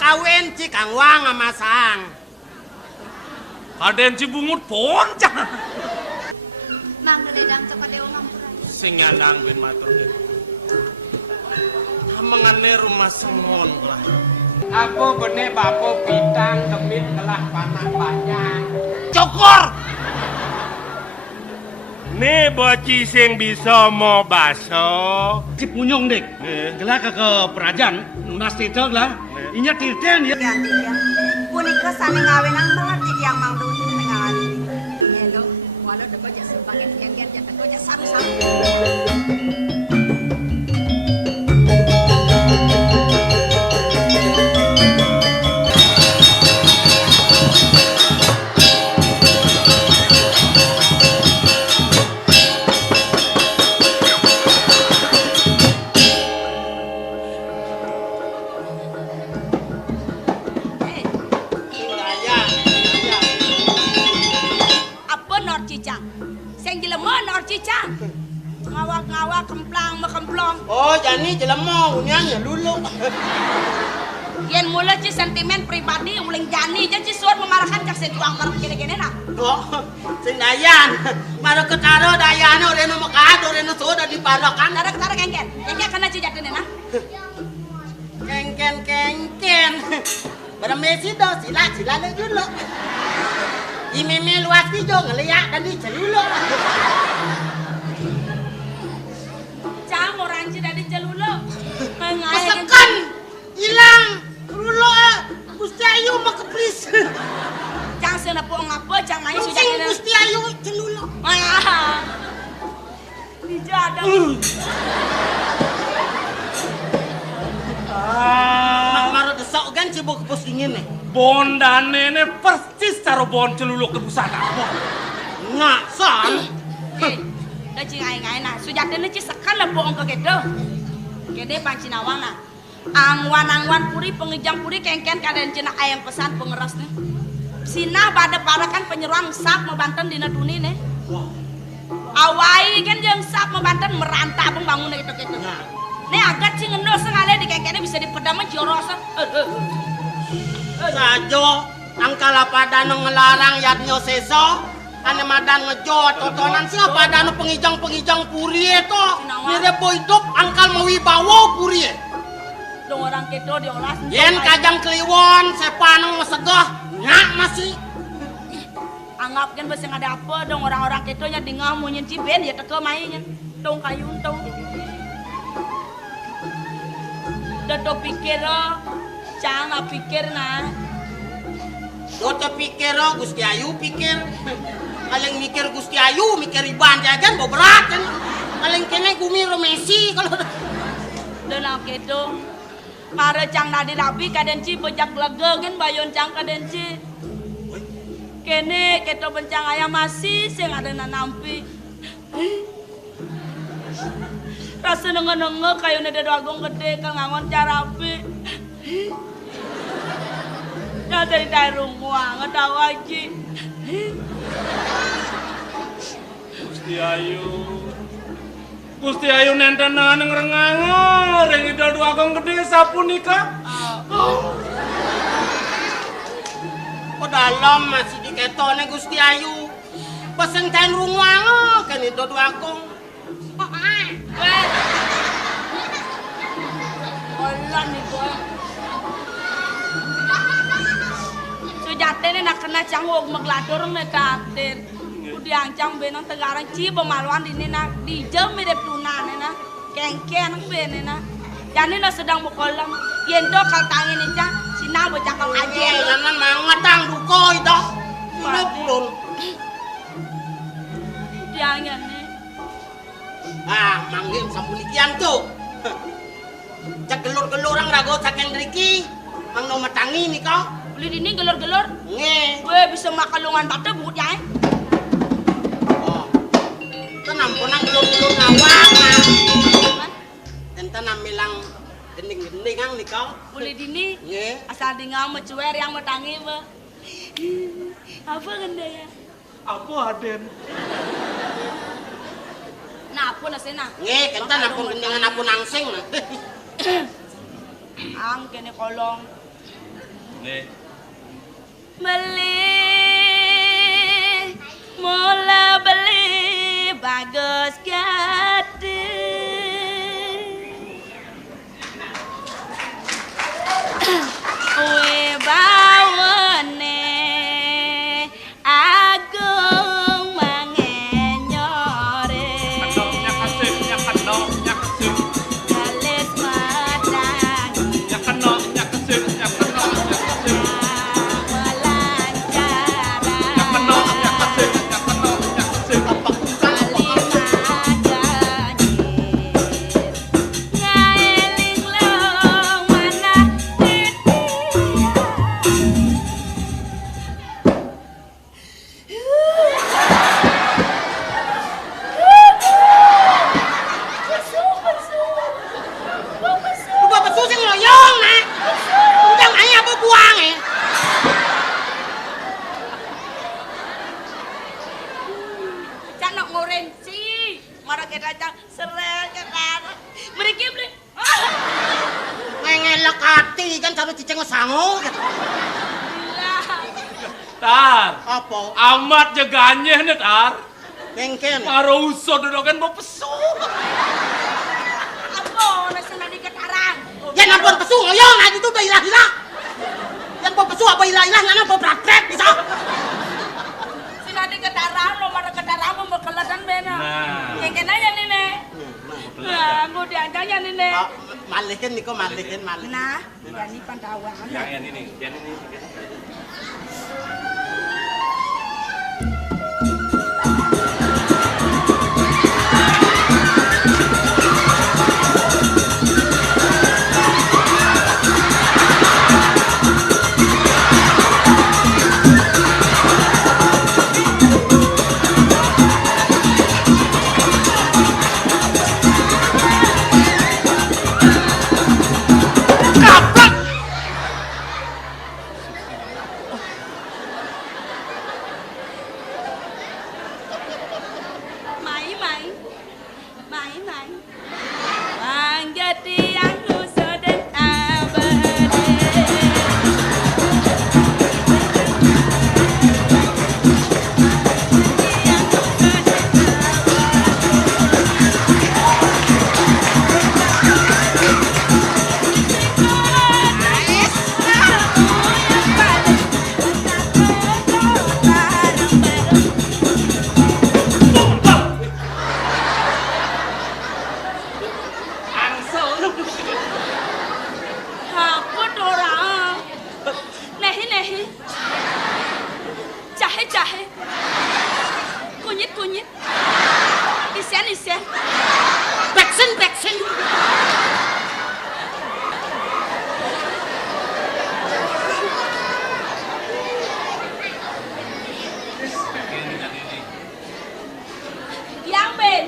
kawin ci kang wang amasang. Aden cibungut poncang. Mangga dedang kepada ngampura. Sing nyandang ben matur. Mengane rumah sengon lah. Aku benih bapo bintang demit kelah panak banyak. Cokor. Nih boci sing bisa mau baso. Si punyong dek, gelah ke perajaan, nunas titog lah. Inya tirten ya. Ya, ya. Punika sane ngawin ang mengerti yang mang dun ngawin. Hello, walau deko jasa bagian gen-gen jata ko jasa saru-saru. Ngawak kemplang mekemplong. Oh, jani jelema unyang ya lulu. Yen mula ci sentimen pribadi uling jani aja ci suar memarahkan cak sejuang bareng gini-gini nak. Oh, sing dayan. Maro ketaro dayana ureno mekado ureno soda diparakan. Tara kengken. Kengken kana ci jatene nah. Kengken. Beramesi do sila le dulu. Imeme luas pijo ngeliak dan di celulo. Cang orang ci dari celulo. Pesekan hilang lulo Gusti Ayu mah keplis. Cang senepu ngapa cang main sudah Sing kena. Gusti Ayu celulo. Dijo ada. Maro desok kan cibuk kepus dingin nih. Bondane ne persis karo bon celuluk ke busana. Ngak san. Dah cing ngai nah. Sujatene ci sekan lah bohong ke gedo. Gede pancinawang nah. Angwan puri pengejang puri kengken kaden cina ayam pesan pengeras nih. Sinah pada parakan penyeruang sak membanten dina duni nih. Awai kan jeung sak membanten merantah abang bangun gitu. Nih agak cing ngendo sekali di kengkennya bisa dipedam jorosan. Sajo angkala pada ngelarang yatnyo seso. Ane madan ngejot totonan siapa ada nu pengijang puri itu. Mire boydop angkal mawibawa puri. Dong orang kedo diolah. Yen kajang kliwon sepaneng mesegah nyak masih. Anggap kan besi ada apa dong orang-orang kedo nya dingah mau nyen ciben ya teke mainnya. Dong kayun dong. Dodo pikir jangan pikir nah. Dodo pikir Gusti Ayu pikir. Paling mikir Gusti Ayu mikir Iban jajan berat kan. Paling kene gumiro Messi kalau. Dan kedo. Mare cang nadi rabi kadenci bejak lega kan bayon cang kadenci. Kene kedo bencang ayam masih sing ada nampi. Rasa nenge kayu nede doagong gede kang ngangon carapi. Ya dari rumah ngetahu aja. Gusti Ayu nentenan ngerengangor yang idol doagong gede sapunika. Oh dalam masih diketone Gusti Ayu. Pesen tain rumah kan itu doagong. Allah nih boy. Sujatene nak kena cangwog maglador me katen. Udi ancang benang tegarang ci pemaluan ini nak dijam mirip tunane na. Kengken bene na. Jane na sedang mukolam. Yendo kal tangin ini cang sina bocakal aja. Jangan mau ngatang duko itu. Ini pulun. Jangan nih. Manggil sampulikian tuh. Cak gelur-gelur orang rago caken riki. Mang no matangi nih kau. Beli dini gelor-gelor. Nge. Gue bisa makalungan bata buat ya. Oh. Tenang ponang gelur-gelur ngawang. Enten bilang gending-gendingan nih kau. Beli dini. Nge. Asal di ngam mencuer yang matangi be. Apa gende ya? Apa Aden? Nah, apa nasi nah? Nge, kenten apun gendingan apun angsing nah. Ang kene kolong. Nih. Beli, mula beli bagus gede. Kue bawane agung mangenyore. Kendoknya kasih, kendoknya kasih. Kalis madangi. Kendoknya kasih, kendoknya kasih. Melancara. Kendoknya kasih, kendoknya kasih. Lu bapak susah ngeloyong nah. Udah ayah apa buang ya? Jangan ngorenci, marah kita cang serel kita. Mereka beli. Ngelak hati kan selalu ciceng sango. Tar, Apa? amat jaganya nih tar. Kengken. Karo usah dodokan mau pesu. Apa nasi nadi ketarang? Ya nampun pesu ngeloyong nah itu udah hilang-hilang. Yang mau pesu apa hilang-hilang ngana mau praktek bisa. Si nadi ketarang, lo marah ketarang mau berkelatan bena. Nah. Yang kena ya nene. Nah, aku diajak ya nene. Malihin niko malihin. Nah, jadi pantawan. Yang ini, yang ini. Mai. Anggati yang nusoden abade. Aku dorang. Nehi. Jahe. Kunyit. Isian. Beksin. Yang ben.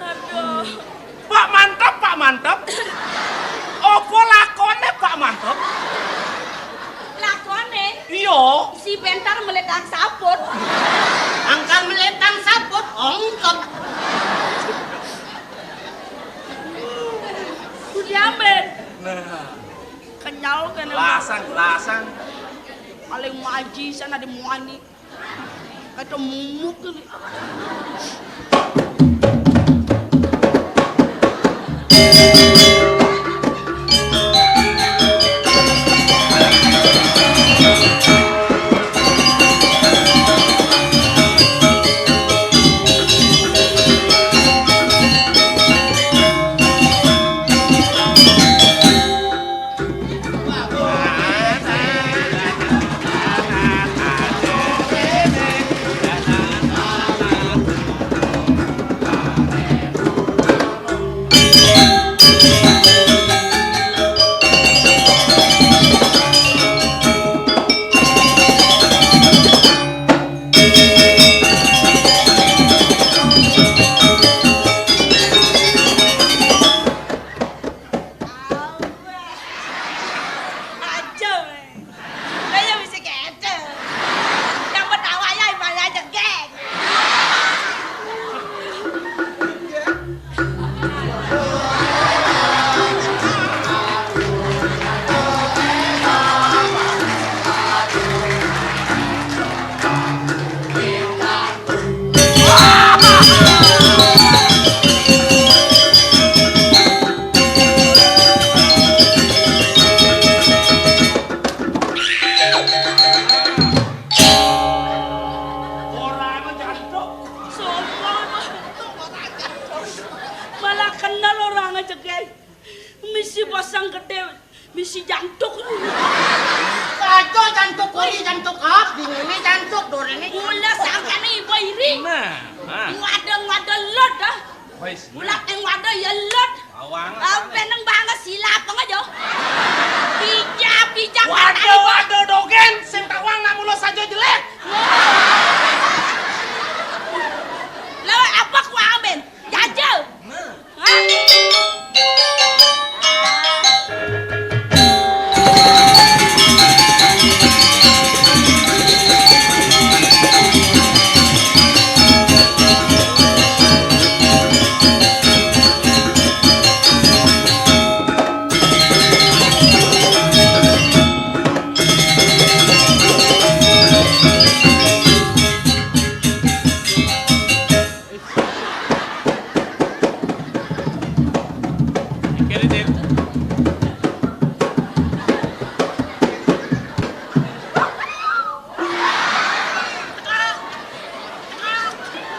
Aduh. Pak mantap. Apa lakone Pak mantap? Lakone Iya. si bentar meledak saput. Angkal meletang sabut ongkot. Diambil. Nah, Kenyal kan. lasang. Paling maji sana di muani. Kata mumuk kan. Aja, weh. Kaya bisa kece. Yang betawanya ibaratnya jegeng. Orang jantung. Sombong. Malah kenal orang jegeng. Misi pasang gede. Misi jantung. Kaco jantuk kuri jantuk hap, dingin jantuk dorene. Mula sangkane ibu iri. Ngada lot dah. Mula ngada ya lot. Peneng banget silap aja. Bijak. Waduh dogen, sing tawang nak mulo saja jelek. Lah apa ku amen? Jajal.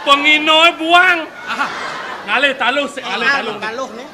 Penginoy buang. Ngalih taluh, ngalih taluh. Taluh nih.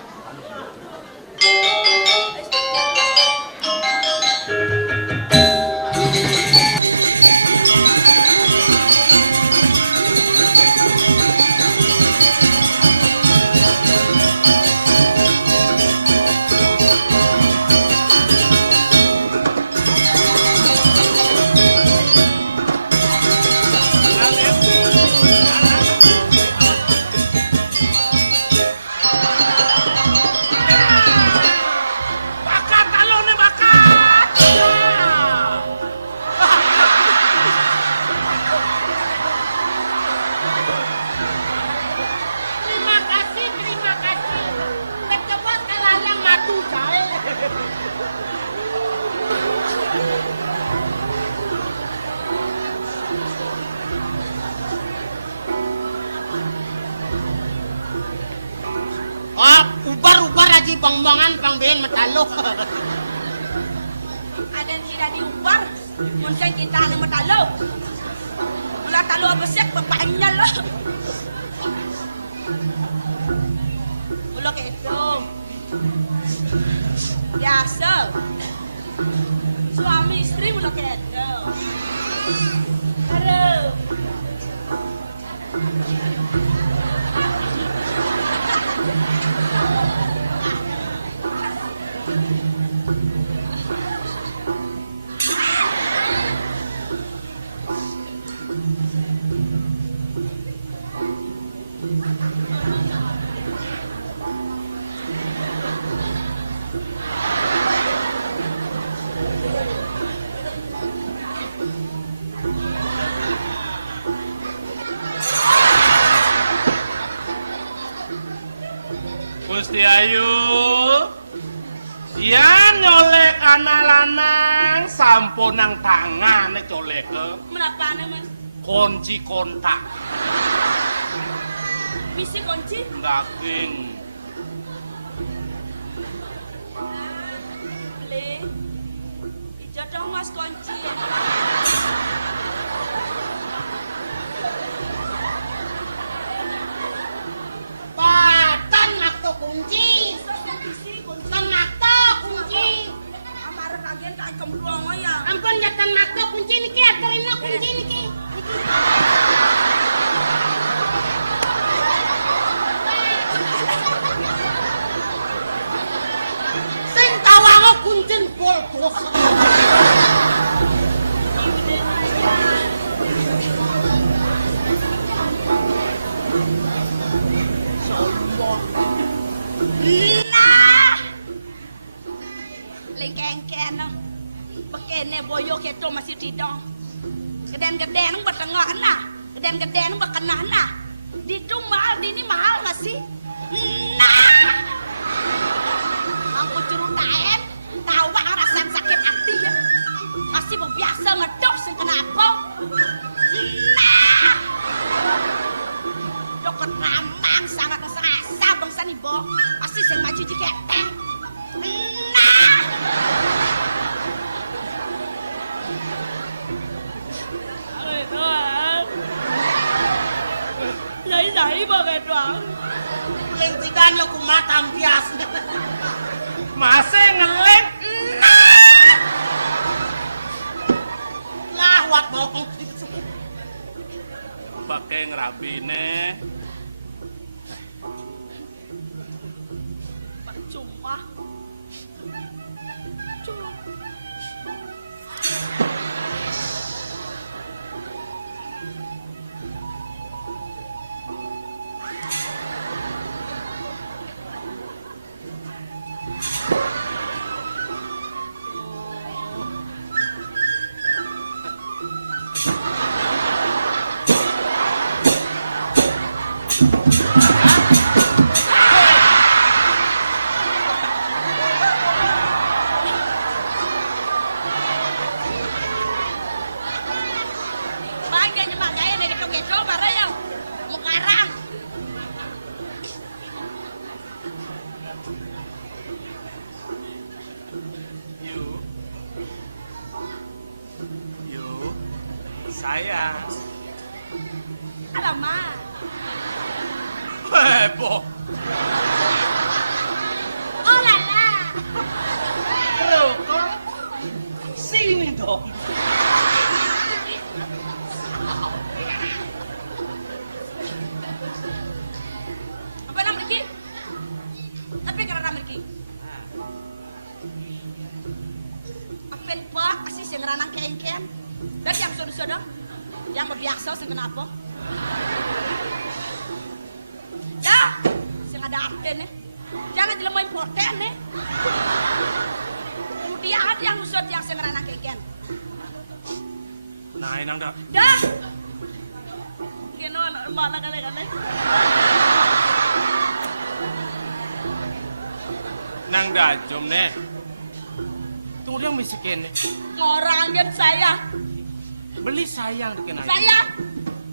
Ubar aja bang-bangan pang ben matalo. Ada yang tidak diubar, mungkin kita hanya matalo. Mula talo besek berpanjang lah. Mula gitu. Biasa. Suami istri mula gitu. Aduh. Gusti Ayu, siang nyolek anak lanang sampun nang tangan colek Menapa namanya? kunci kontak Misi kunci? daging. Le. Dijodong mas kunci. Patan nak to kunci. Tenang Sing tawango kuncin boltos. Nah. Lengkeng-keng no. Bekene boyo keto masih didong. Geden-geden nang betengah nah. Geden-geden nang bekenah nah. Didung mahal, dini mahal nggak sih? Nah. Aku ceritain, tahu bang rasa sakit hati ya. Masih biasa ngedok sing kenapa? Nah. Dokter ramang sangat ngerasa bangsa nih bo. Pasti sing maju di keteng. Nah. Lấy giấy mà về đoàn. Lên tiganyo kumatam bias. Masih ngelek. Lawat bokong. Pakai ngerabine. Percuma. Cuma. Sayang. Alamak. Heboh. Oh lala. Roko, sini dong. Apa nama lagi? Tapi kena nama lagi. Apa pak? Asyik yang ranang kengken. Dan yang sudah-sudah, yang berbiasa sing kenapa? Ya, sing ada arten nih. Jangan dilemain poten nih. Kemudian ada yang usut yang sing ranang kengken. Nah, inang dah. Dah. Kena malah kali-kali. Nang dah jom nih. Tunggu dia misikin nih. Ngorangin saya. Beli sayang dikenai.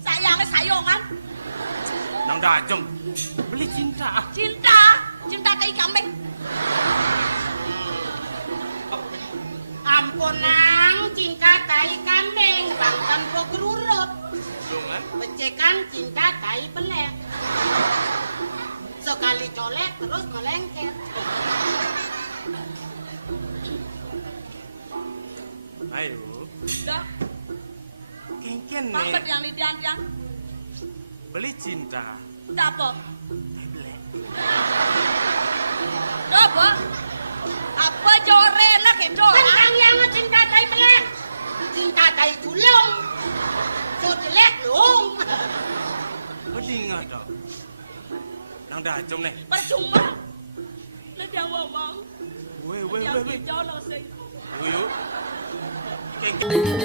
Sayangnya sayongan. Nang dah jom. Beli cinta. Cinta kayak kambing. Ampun nang, cinta tai kambing, bangkan pogrurut. Dungan. Becekan cinta tai belek. Sekali colek terus melengket. Ayo. Dah. Kengken Maksud nih. yang lidian-lidian. Beli cinta. Dapet. Belek. Dapet. Apa jore lah ke jore? Tentang yang cinta tai belek. Cinta tai julung. So jelek lung. Beli nggak dah. Nang dah jom nih. Percuma. Lah jangan ngomong. Weh. Yang hijau lah sih. Yuk. Kengken.